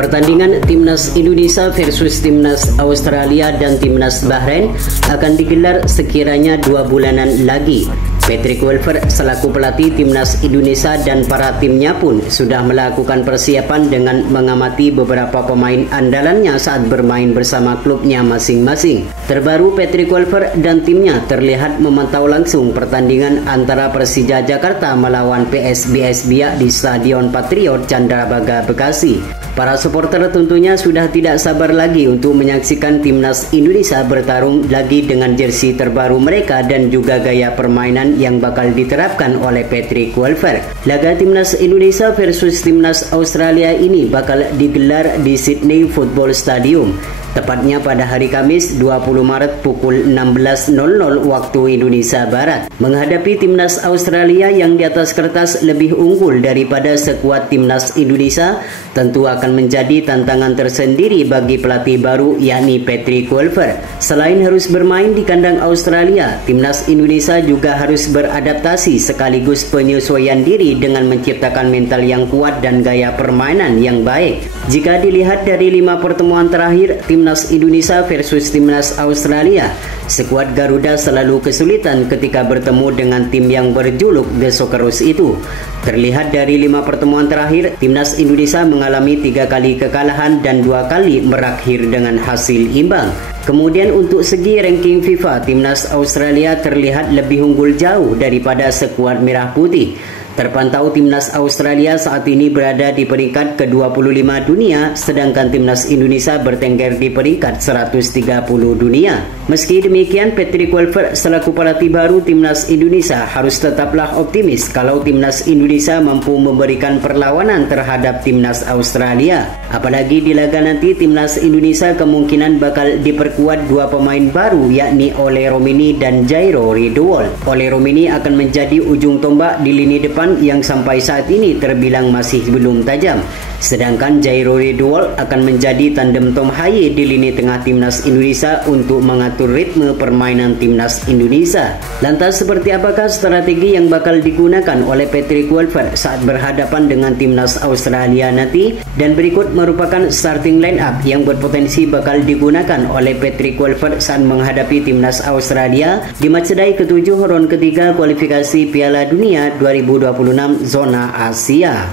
Pertandingan Timnas Indonesia versus Timnas Australia dan Timnas Bahrain akan digelar sekiranya 2 bulanan lagi. Patrick Kluivert selaku pelatih Timnas Indonesia dan para timnya pun sudah melakukan persiapan dengan mengamati beberapa pemain andalannya saat bermain bersama klubnya masing-masing. Terbaru Patrick Kluivert dan timnya terlihat memantau langsung pertandingan antara Persija Jakarta melawan PSBS Biak di Stadion Patriot Candrabaga Bekasi. Para supporter tentunya sudah tidak sabar lagi untuk menyaksikan Timnas Indonesia bertarung lagi dengan jersey terbaru mereka dan juga gaya permainan yang bakal diterapkan oleh Patrick Kluivert. Laga Timnas Indonesia versus Timnas Australia ini bakal digelar di Sydney Football Stadium, tepatnya pada hari Kamis 20 Maret pukul 16.00 waktu Indonesia Barat. Menghadapi Timnas Australia yang di atas kertas lebih unggul daripada skuad Timnas Indonesia, tentu akan menjadi tantangan tersendiri bagi pelatih baru yakni Patrick Kluivert. Selain harus bermain di kandang Australia, Timnas Indonesia juga harus beradaptasi sekaligus penyesuaian diri dengan menciptakan mental yang kuat dan gaya permainan yang baik. Jika dilihat dari 5 pertemuan terakhir Timnas Indonesia versus Timnas Australia, skuad Garuda selalu kesulitan ketika bertemu dengan tim yang berjuluk The Socceroos itu. Terlihat dari 5 pertemuan terakhir, Timnas Indonesia mengalami 3 kali kekalahan dan 2 kali berakhir dengan hasil imbang. Kemudian untuk segi ranking FIFA, Timnas Australia terlihat lebih unggul jauh daripada skuad Merah Putih. Terpantau Timnas Australia saat ini berada di peringkat ke-25 dunia, sedangkan Timnas Indonesia bertengger di peringkat 130 dunia. Meski demikian, Patrick Kluivert selaku pelatih baru Timnas Indonesia harus tetaplah optimis kalau Timnas Indonesia mampu memberikan perlawanan terhadap Timnas Australia. Apalagi di laga nanti Timnas Indonesia kemungkinan bakal diperkuat 2 pemain baru yakni Ole Romini dan Jairo Ridwol. Ole Romini akan menjadi ujung tombak di lini depan yang sampai saat ini terbilang masih belum tajam. Sedangkan Jairo Ridwol akan menjadi tandem Tom Haye di lini tengah Timnas Indonesia untuk mengatur ritme permainan Timnas Indonesia. Lantas seperti apakah strategi yang bakal digunakan oleh Patrick Kluivert saat berhadapan dengan Timnas Australia nanti? Dan berikut merupakan starting line up yang berpotensi bakal digunakan oleh Patrick Kluivert saat menghadapi Timnas Australia di matchday ke-7 ronde ketiga kualifikasi Piala Dunia 2026 zona Asia.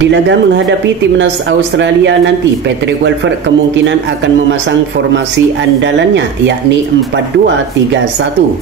Di laga menghadapi Timnas Australia nanti, Patrick Kluivert kemungkinan akan memasang formasi andalannya yakni 4-2-3-1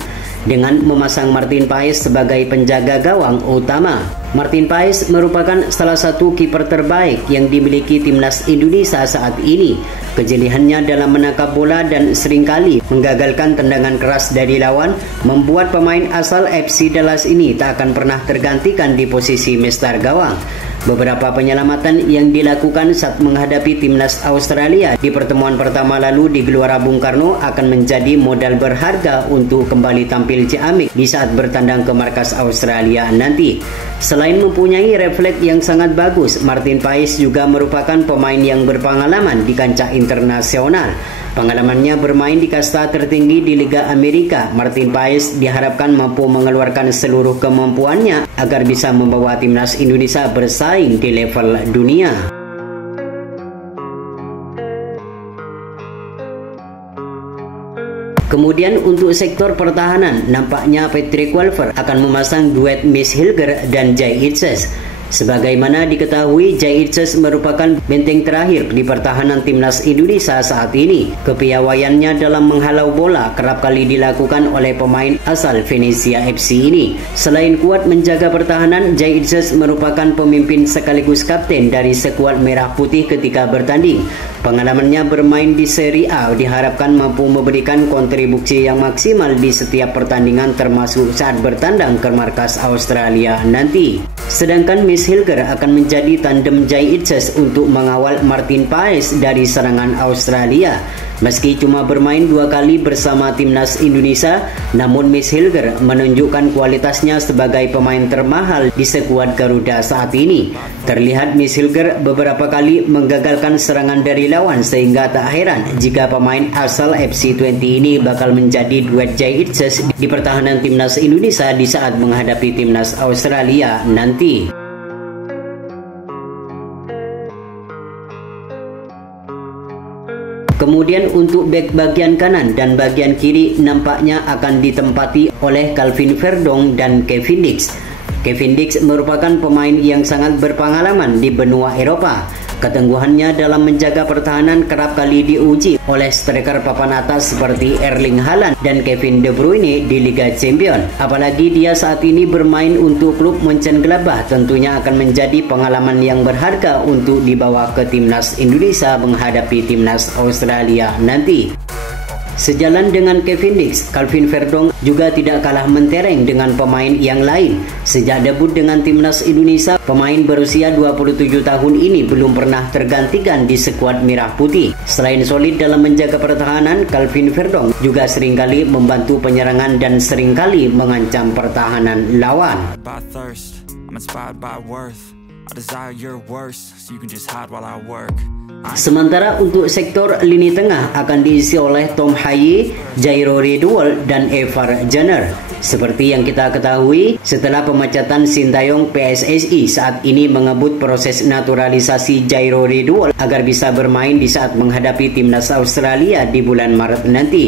dengan memasang Martin Paes sebagai penjaga gawang utama. Martin Paes merupakan salah satu kiper terbaik yang dimiliki Timnas Indonesia saat ini. Kejelihannya dalam menangkap bola dan seringkali menggagalkan tendangan keras dari lawan membuat pemain asal FC Dallas ini tak akan pernah tergantikan di posisi mestar gawang. Beberapa penyelamatan yang dilakukan saat menghadapi Timnas Australia di pertemuan pertama lalu di Gelora Bung Karno akan menjadi modal berharga untuk kembali tampil ciamik di saat bertandang ke markas Australia nanti. Selain mempunyai refleks yang sangat bagus, Martin Paes juga merupakan pemain yang berpengalaman di kancah internasional. Pengalamannya bermain di kasta tertinggi di Liga Amerika, Martin Paes diharapkan mampu mengeluarkan seluruh kemampuannya agar bisa membawa Timnas Indonesia bersaing di level dunia. Kemudian untuk sektor pertahanan, nampaknya Patrick Kluivert akan memasang duet Miss Hilger dan Jay Itzes. Sebagaimana diketahui, Jay Itzes merupakan benteng terakhir di pertahanan Timnas Indonesia saat ini. Kepiawaiannya dalam menghalau bola kerap kali dilakukan oleh pemain asal Venezia FC ini. Selain kuat menjaga pertahanan, Jay Itzes merupakan pemimpin sekaligus kapten dari skuad Merah Putih ketika bertanding. Pengalamannya bermain di Serie A diharapkan mampu memberikan kontribusi yang maksimal di setiap pertandingan termasuk saat bertandang ke markas Australia nanti. Sedangkan Miss Hilger akan menjadi tandem Jay Itzes untuk mengawal Martin Paes dari serangan Australia. Meski cuma bermain 2 kali bersama timnas Indonesia, namun Miss Hilger menunjukkan kualitasnya sebagai pemain termahal di skuad Garuda saat ini. Terlihat Miss Hilger beberapa kali menggagalkan serangan dari lawan, sehingga tak heran jika pemain asal FC20 ini bakal menjadi duet Jai Itses di pertahanan timnas Indonesia di saat menghadapi timnas Australia nanti. Kemudian untuk bek bagian kanan dan bagian kiri nampaknya akan ditempati oleh Calvin Verdong dan Kevin Dix. Kevin Dix merupakan pemain yang sangat berpengalaman di benua Eropa. Ketangguhannya dalam menjaga pertahanan kerap kali diuji oleh striker papan atas seperti Erling Haaland dan Kevin De Bruyne di Liga Champions. Apalagi dia saat ini bermain untuk klub Mönchengladbach, tentunya akan menjadi pengalaman yang berharga untuk dibawa ke timnas Indonesia menghadapi timnas Australia nanti. Sejalan dengan Kevin Dix, Calvin Verdong juga tidak kalah mentereng dengan pemain yang lain. Sejak debut dengan timnas Indonesia, pemain berusia 27 tahun ini belum pernah tergantikan di skuad Merah Putih. Selain solid dalam menjaga pertahanan, Calvin Verdong juga seringkali membantu penyerangan dan seringkali mengancam pertahanan lawan. Sementara untuk sektor lini tengah akan diisi oleh Tom Haye, Jairo Ridwell, dan Evar Jenner. Seperti yang kita ketahui, setelah pemecatan Sintayong, PSSI saat ini mengebut proses naturalisasi Jairo Ridwell agar bisa bermain di saat menghadapi timnas Australia di bulan Maret nanti.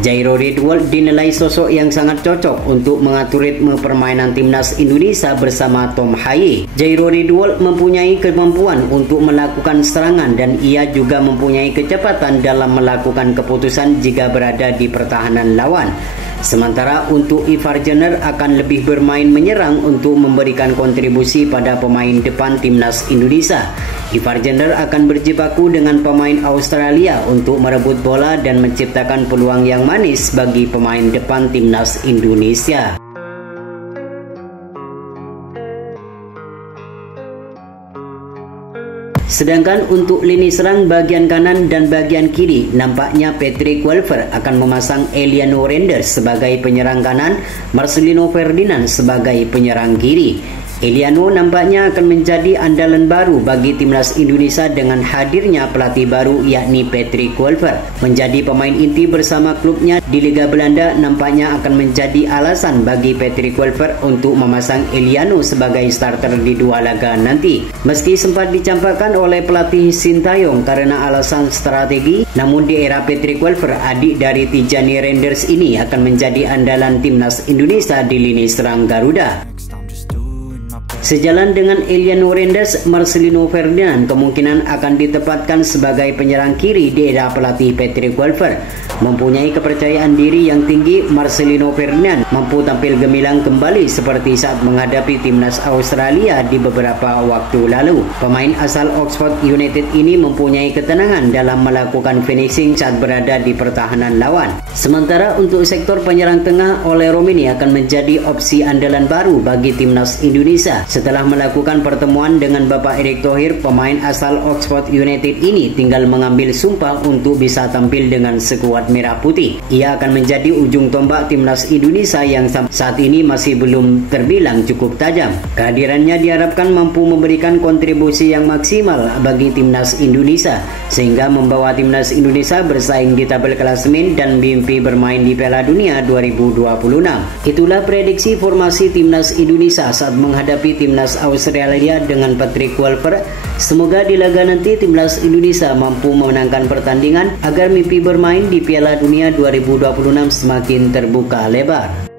Jairo Ridwell dinilai sosok yang sangat cocok untuk mengatur ritme permainan timnas Indonesia bersama Tom Haye. Jairo Ridwell mempunyai kemampuan untuk melakukan serangan dan ia juga mempunyai kecepatan dalam melakukan keputusan jika berada di pertahanan lawan. Sementara untuk Evar Jenner akan lebih bermain menyerang untuk memberikan kontribusi pada pemain depan timnas Indonesia. Evar Jenner akan berjibaku dengan pemain Australia untuk merebut bola dan menciptakan peluang yang manis bagi pemain depan timnas Indonesia. Sedangkan untuk lini serang bagian kanan dan bagian kiri, nampaknya Patrick Kluivert akan memasang Emiliano Renders sebagai penyerang kanan, Marcelino Ferdinand sebagai penyerang kiri. Emiliano nampaknya akan menjadi andalan baru bagi timnas Indonesia dengan hadirnya pelatih baru yakni Patrick Kluivert. Menjadi pemain inti bersama klubnya di Liga Belanda nampaknya akan menjadi alasan bagi Patrick Kluivert untuk memasang Emiliano sebagai starter di 2 laga nanti. Meski sempat dicampakkan oleh pelatih Sintayong karena alasan strategi, namun di era Patrick Kluivert, adik dari Tijani Renders ini akan menjadi andalan timnas Indonesia di lini serang Garuda. Sejalan dengan Emiliano Renders, Marcelino Ferdinand kemungkinan akan ditempatkan sebagai penyerang kiri di era pelatih Patrick Kluivert. Mempunyai kepercayaan diri yang tinggi, Marcelino Ferdinand mampu tampil gemilang kembali seperti saat menghadapi timnas Australia di beberapa waktu lalu. Pemain asal Oxford United ini mempunyai ketenangan dalam melakukan finishing saat berada di pertahanan lawan. Sementara untuk sektor penyerang tengah, Ole Romini akan menjadi opsi andalan baru bagi timnas Indonesia. Setelah melakukan pertemuan dengan Bapak Erick Thohir, pemain asal Oxford United ini tinggal mengambil sumpah untuk bisa tampil dengan skuad Merah Putih. Ia akan menjadi ujung tombak timnas Indonesia yang saat ini masih belum terbilang cukup tajam. Kehadirannya diharapkan mampu memberikan kontribusi yang maksimal bagi timnas Indonesia, sehingga membawa timnas Indonesia bersaing di tabel klasemen dan mimpi bermain di Piala Dunia 2026. Itulah prediksi formasi timnas Indonesia saat menghadapi timnas Australia dengan Patrick Kluivert. Semoga di laga nanti timnas Indonesia mampu memenangkan pertandingan agar mimpi bermain di Piala Dunia 2026 semakin terbuka lebar.